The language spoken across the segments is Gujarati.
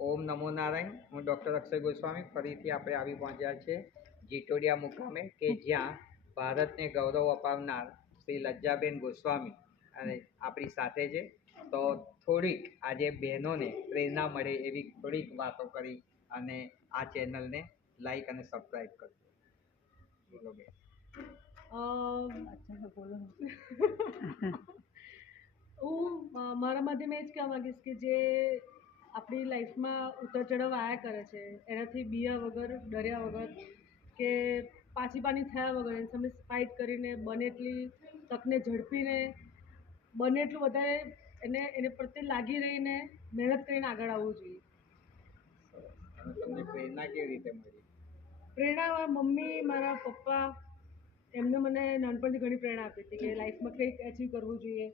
ઓમ નમો નારાયણ, હું ડૉક્ટર અક્ષય ગોસ્વામી, ફરીથી આપણે આવી પહોંચ્યા છે જીટોડિયા મુકામે કે જ્યાં ભારતને ગૌરવ અપાવનાર શ્રી લજ્જાબેન ગોસ્વામી અને આપણી સાથે છે. તો થોડીક આજે બહેનોને પ્રેરણા મળે એવી થોડીક વાતો કરી અને આ ચેનલને લાઈક અને સબસ્ક્રાઈબ કરજો. બોલો બેન. હું મારા માધ્યમે એ જ કહેવા માગીશ કે જે આપણી લાઈફમાં ઉતર ચઢાવ આવ્યા કરે છે. એનાથી બીયા વગર ડર્યા વગર કે પાછી પાની થયા વગર એની સામે ફાઇટ કરીને બને એટલી તકને ઝડપીને બને એટલું વધારે એને એને પ્રત્યે લાગી રહીને મહેનત કરીને આગળ આવવું જોઈએ. તમને પ્રેરણા કેવી રીતે મળી? પ્રેરણા મમ્મી મારા પપ્પા એમને મને નાનપણથી ઘણી પ્રેરણા આપી હતી કે લાઈફમાં કંઈક એચીવ કરવું જોઈએ.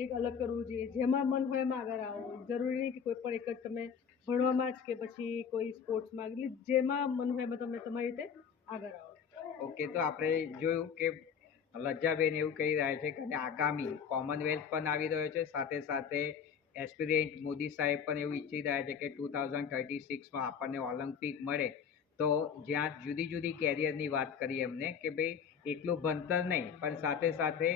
કંઈક અલગ કરવું જોઈએ. જેમાં મન હોય એમાં આગળ આવો જરૂરી નહીં કે કોઈ પણ એક જ તમે ભણવામાં જ કે પછી કોઈ સ્પોર્ટ્સમાં. એટલે જેમાં મન હોય એમાં તમે તમારી રીતે આગળ આવો. ઓકે, તો આપણે જોયું કે લજ્જાબેન એવું કહી રહ્યા છે કે આગામી કોમનવેલ્થ પણ આવી રહ્યો છે. સાથે સાથે એસ્પિરન્ટ મોદી સાહેબ પણ એવું ઈચ્છી રહ્યા છે કે ટુ થાઉઝન્ડ થર્ટી સિક્સમાં આપણને ઓલિમ્પિક મળે. તો જ્યાં જુદી જુદી કેરિયરની વાત કરી એમને કે ભાઈ, એટલું ભણતર નહીં, પણ સાથે સાથે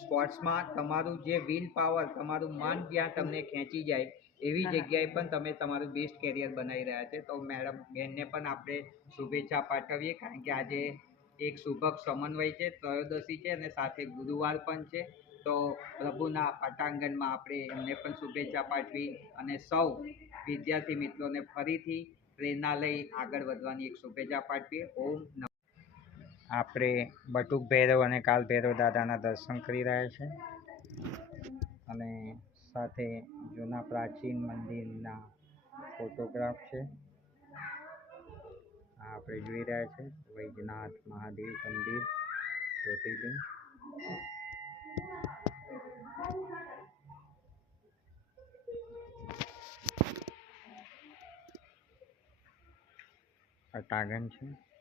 સ્પોર્ટ્સમાં તમારું જે વિલ પાવર તમારું મન જ્યાં તમને ખેંચી જાય એવી જગ્યાએ પણ તમે તમારું બેસ્ટ કેરિયર બનાવી રહ્યા છે. તો મેડમ બેનને પણ આપણે શુભેચ્છા પાઠવીએ કારણ કે આજે એક શુભક સમન્વય છે ત્રયોદશી છે અને સાથે ગુરુવાર પણ છે. તો પ્રભુના પટાંગણમાં આપણે એમને પણ શુભેચ્છા પાઠવી અને સૌ વિદ્યાર્થી મિત્રોને ફરીથી પ્રેરણા લઈ આગળ વધવાની એક શુભેચ્છા પાઠવીએ. ઓમ આપણે બટુક ભૈરવ અને કાલ ભૈરવ દાદાના દર્શન કરી રહ્યા છે. અને સાથે જૂના પ્રાચીન મંદિરના ફોટોગ્રાફ છે. આપણે જોઈ રહ્યા છે. વૈજનાથ મહાદેવ મંદિર, જ્યોતિર્લિંગ. અટાગન છે.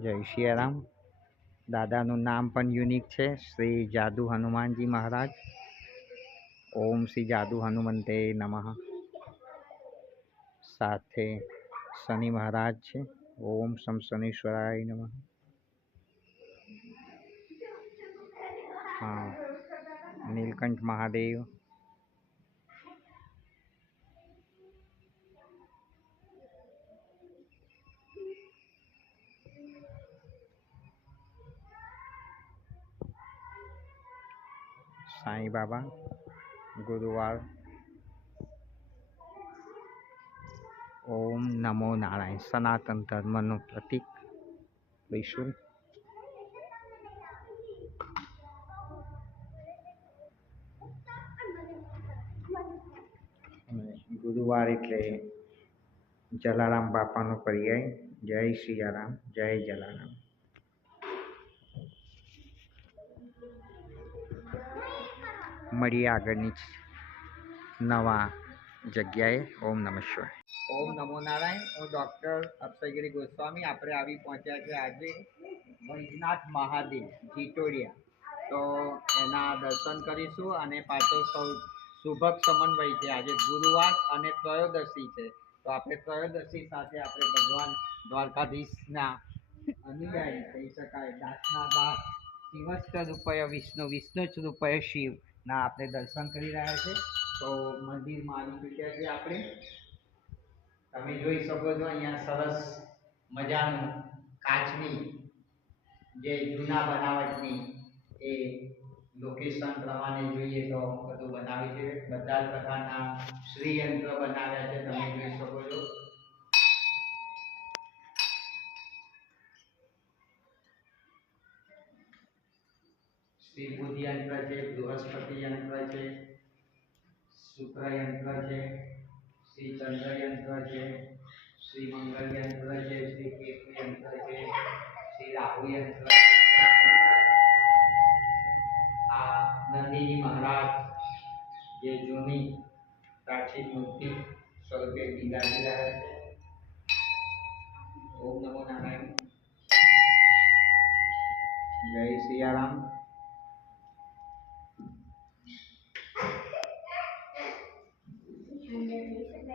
જય સિયારામ દાદાનું નામ પણ યુનિક છે. શ્રી જાદુ હનુમાનજી મહારાજ. ઓમ શ્રી જાદુ હનુમંતે નમઃ. સાથે શનિ મહારાજ છે. ઓમ સમ શનિશ્વરાય નમ. હા નીલકંઠ મહાદેવ. સાંઈ બાબા ગુરુવાર. ઓમ નમો નારાયણ સનાતન ધર્મનું પ્રતીક. લઈશું ગુરુવાર એટલે જલારામ બાપાનો પર્યાય. જય સિયારામ જય જલારામ. મળીએ આગળની નવા જગ્યાએ. ઓમ નમઃ ઓમ નમો નારાયણ. હું ડૉક્ટર અક્ષયગીરી ગોસ્વામી. આપણે આવી પહોંચ્યા છે આજે વૈજનાથ મહાદેવ જીટોડિયા તો એના દર્શન કરીશું અને પાછો સૌ શુભક સમન્વય છે. આજે ગુરુવાર અને ત્રયોદશી છે. તો આપણે ત્રયોદશી સાથે આપણે ભગવાન દ્વારકાધીશના અનુયાયી કહી શકાય. દાસના દાસ શિવસ્ત રૂપય વિષ્ણુ વિષ્ણુ રૂપય શિવ ના આપણે દર્શન કરી રહ્યા છે. તો મંદિરમાં આવી ચૂક્યા છીએ આપણે. તમે જોઈ શકો છો અહીંયા સરસ મજાનું કાચની જે જૂના બનાવટની એ લોકેશન પ્રમાણે જોઈએ તો બધું બનાવ્યું છે. બધા જ પ્રકારના શ્રીયંત્ર બનાવ્યા છે, તમે જોઈ શકો છો. શ્રી બુદ્ધ યંત્ર છે, બૃહસ્પતિ યંત્ર છે. શુક્રયંત્ર છે, શ્રી ચંદ્ર યંત્ર છે, શ્રી મંગળયંત્ર છે, શ્રી કેતુયંત્ર છે, શ્રી રાહુયંત્ર આ નંદીજી મહારાજ જે જૂની પ્રાચીન મૂર્તિ સ્વરૂપે બિંદાવી રહ્યા છે. ઓમ નમો નારાયણ. જય સિયારામ.